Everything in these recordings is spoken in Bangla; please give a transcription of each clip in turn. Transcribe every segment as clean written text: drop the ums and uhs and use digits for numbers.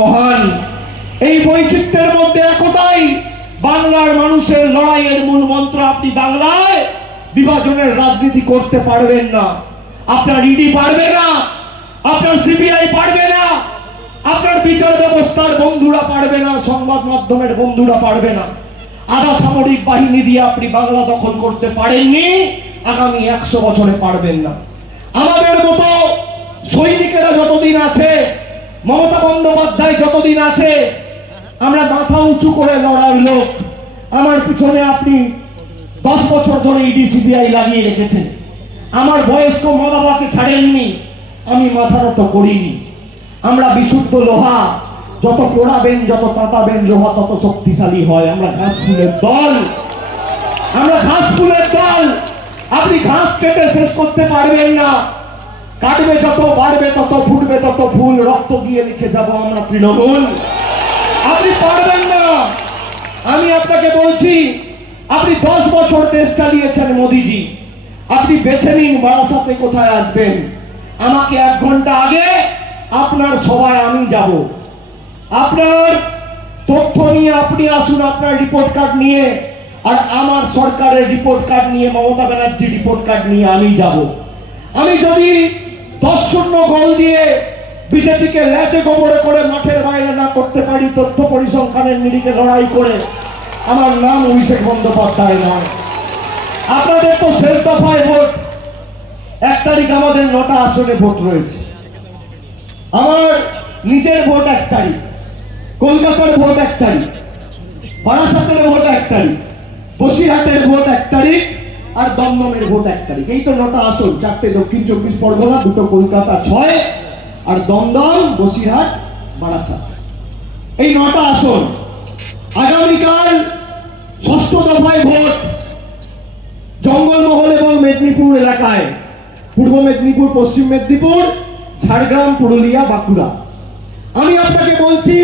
মহান এই বৈচিত্র্যের মধ্যে একতাই বাংলার মানুষের লড়াইয়ের মূল মন্ত্র। আপনি বাংলায় বিভাজনের রাজনীতি করতে পারবেন না। আপনার ইডি পারবে না, আপনার সিবিআই পারবে না, আপনার বিচার ব্যবস্থার বন্ধুরা পারবে না, সংবাদ মাধ্যমের বন্ধুরা পারবে না। আধা সামরিক বাহিনী দিয়ে আপনি বাংলা দখল করতে পারেননি, আগামী 100 বছরে পারবেন না। আমাদের মতো সৈনিকেরা যতদিন আছে, মমতা বন্দ্যোপাধ্যায় যতদিন আছে, আমরা মাথা উঁচু করে লড়ার লোক। আমার পিছনে আপনি 10 বছর ধরে ইডি সিবিআই লাগিয়ে রেখেছেন। আমার বয়স্ক মা বাবাকে ছাড়েননি, আমি মাথা নত করিনি। আমরা বিশুদ্ধ লোহা, যত পোড়াবেন যত তাতাবেন লোহা তত শক্তিশালী হয়। আমরা ঘাস ফুলের দল, আমরা ঘাস ফুলের দল। আপনি ঘাস কেটে শেষ করতে পারবেন না। কাটবে যত, বাড়বে তত, ফুটবে তত ফুল, রক্ত গিয়ে লিখে যাব আমরা তৃণমূল। আপনি পারবেন না। আমি আপনাকে বলছি, আপনি 10 বছর দেশ চালিয়েছেন মোদিজি, আপনি বেছে নিন বারাসাতে কোথায় আসবেন। আমাকে 1 ঘন্টা আগে আপনার সভায় আমি যাব। আপনার তথ্য নিয়ে আপনি আসুন, আপনার রিপোর্ট কার্ড নিয়ে, আর আমার সরকারের রিপোর্ট কার্ড নিয়ে, মমতা ব্যানার্জির রিপোর্ট কার্ড নিয়ে আমি যাব। আমি যদি 10-0 গোল দিয়ে বিজেপিকে লেচে গোবরে করে মাঠের বাইরে না করতে পারি, তথ্য পরিসংখ্যানের নিরিখে লড়াই করে, আমার নাম অভিষেক বন্দ্যোপাধ্যায় নয়। আপনাদের তো শেষ দফায় ভোট, 1 তারিখ আমাদের 9টা আসনে ভোট রয়েছে। আমার নিজের ভোট 1 তারিখ, কলকাতার ভোট 1 তারিখ, বারাসাতের ভোট 1 তারিখ, বসিরহাটের ভোট 1 তারিখ, আর দমদমের ভোট 1 তারিখ। এই তো 9টা আসন, 4টে দক্ষিণ 24 পরগনা, 2টো কলকাতা, 6, আর দমদম, বসিরহাট, বারাসাত। এই 9টা আসন। আগামীকাল 6ষ্ঠ দফায় ভোট জঙ্গলমহল এবং মেদিনীপুর এলাকায়, পূর্ব মেদিনীপুর, পশ্চিম মেদিনীপুর, ঝাড়গ্রাম, পুরুলিয়া, বাঁকুড়া। আমি আপনাকে বলছি,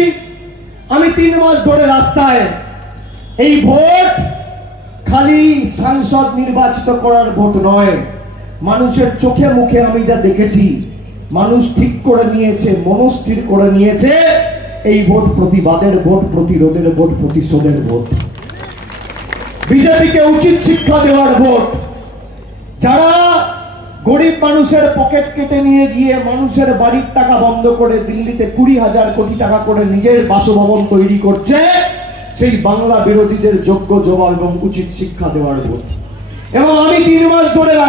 আমি 3 মাস ধরে রাস্তায়। এই ভোট খালি সাংসদ নির্বাচিত করার ভোট নয়। মানুষের চোখে মুখে আমি যা দেখেছি, মানুষ ঠিক করে নিয়েছে, মনস্থির করে নিয়েছে, এই ভোট প্রতিবাদের ভোট, প্রতিরোধের ভোট, প্রতিশোধের ভোট, বিজেপিকে উচিত শিক্ষা দেওয়ার ভোট। যারা গরিব মানুষের পকেট কেটে নিয়ে গিয়ে মানুষের বাড়ির টাকা বন্ধ করে দিল্লিতে 20,000 কোটি টাকা করে নিজের বাসভবন তৈরি করছে, সেই বাংলা বিরোধীদের যোগ্য জবাব এবং উচিত শিক্ষা দেওয়ার ভোট। এবং আমি 3 মাস ধরে